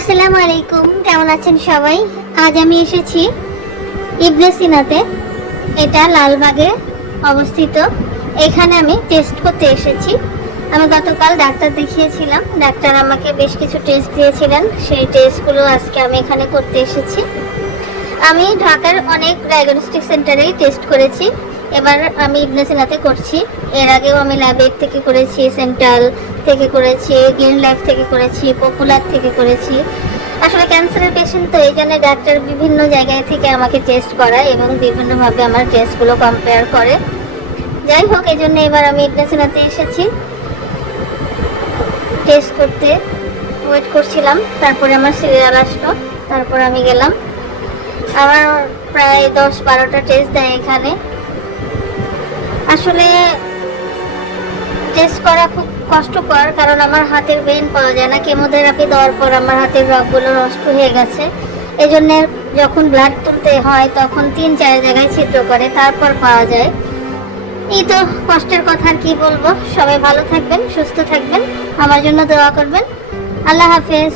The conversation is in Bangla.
আসসালামু আলাইকুম, কেমন আছেন সবাই? আজ আমি এসেছি ইব্রেসিনাতে এটা লালবাগে অবস্থিত। এখানে আমি টেস্ট করতে এসেছি। আমি গতকাল ডাক্তার দেখিয়েছিলাম। ডাক্তার আমাকে বেশ কিছু টেস্ট দিয়েছিলেন। সেই টেস্টগুলো আজকে আমি এখানে করতে এসেছি। আমি ঢাকার অনেক ডায়াগনস্টিক সেন্টারেই টেস্ট করেছি। এবার আমি ইবনেসিনাতে করছি। এর আগেও আমি ল্যাবের থেকে করেছি সেন্ট্রাল থেকে করেছি গ্রিন লাইফ থেকে করেছি পপুলার থেকে করেছি। আসলে ক্যান্সারের পেশেন্ট তো এই জন্য ডাক্তার বিভিন্ন জায়গায় থেকে আমাকে টেস্ট করায় এবং বিভিন্নভাবে আমার টেস্টগুলো কম্পেয়ার করে। যাই হোক, এই জন্য এবার আমি ইবনেসিনাতে এসেছি। টেস্ট করতে ওয়েট করছিলাম, তারপরে আমার সিরিয়াল আসলো, তারপর আমি গেলাম। আমার প্রায় দশ বারোটা টেস্ট দেয় এখানে। আসলে টেস্ট করা খুব কষ্টকর, কারণ আমার হাতের বেন পাওয়া যায় না। কেমোথেরাপি দেওয়ার পর আমার হাতের রগগুলো নষ্ট হয়ে গেছে। এই জন্যে যখন ব্লাড তুলতে হয়, তখন তিন, চার জায়গায় ছিদ্র করে, তারপর পাওয়া যায়। এই তো কষ্টের কথা আর কি বলব। সবাই ভালো থাকবেন, সুস্থ থাকবেন। আমার জন্য দোয়া করবেন। আল্লাহ হাফেজ।